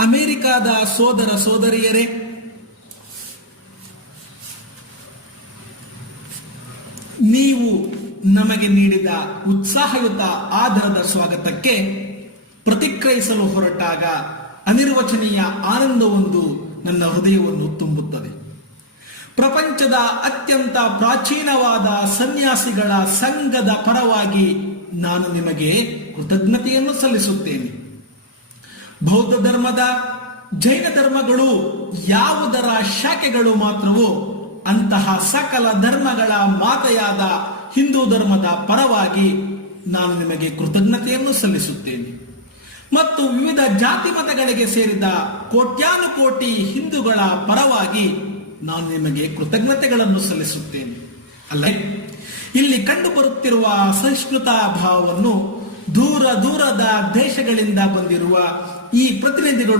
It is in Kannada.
ಅಮೆರಿಕಾದ ಸೋದರ ಸೋದರಿಯರೇ, ನೀವು ನಮಗೆ ನೀಡಿದ ಉತ್ಸಾಹಯುತ ಆಧಾರದ ಸ್ವಾಗತಕ್ಕೆ ಪ್ರತಿಕ್ರಿಯಿಸಲು ಹೊರಟಾಗ ಅನಿರ್ವಚನೀಯ ಆನಂದವೊಂದು ನನ್ನ ಹೃದಯವನ್ನು ತುಂಬುತ್ತದೆ. ಪ್ರಪಂಚದ ಅತ್ಯಂತ ಪ್ರಾಚೀನವಾದ ಸನ್ಯಾಸಿಗಳ ಸಂಘದ ಪರವಾಗಿ ನಾನು ನಿಮಗೆ ಕೃತಜ್ಞತೆಯನ್ನು ಸಲ್ಲಿಸುತ್ತೇನೆ. ಬೌದ್ಧ ಧರ್ಮದ ಜೈನ ಧರ್ಮಗಳು ಯಾವುದರ ಶಾಖೆಗಳು ಮಾತ್ರವೋ ಅಂತಹ ಸಕಲ ಧರ್ಮಗಳ ಮಾತೆಯಾದ ಹಿಂದೂ ಧರ್ಮದ ಪರವಾಗಿ ನಾನು ನಿಮಗೆ ಕೃತಜ್ಞತೆಯನ್ನು ಸಲ್ಲಿಸುತ್ತೇನೆ. ಮತ್ತು ವಿವಿಧ ಜಾತಿ ಮತಗಳಿಗೆ ಸೇರಿದ ಕೋಟ್ಯಾನುಕೋಟಿ ಹಿಂದೂಗಳ ಪರವಾಗಿ ನಾನು ನಿಮಗೆ ಕೃತಜ್ಞತೆಗಳನ್ನು ಸಲ್ಲಿಸುತ್ತೇನೆ. ಅಲ್ಲ ಇಲ್ಲಿ ಕಂಡುಬರುತ್ತಿರುವ ಸಹಿಷ್ಣುತಾ ಭಾವವನ್ನು ದೂರ ದೂರದ ದೇಶಗಳಿಂದ ಬಂದಿರುವ ಈ ಪ್ರತಿನಿಧಿಗಳು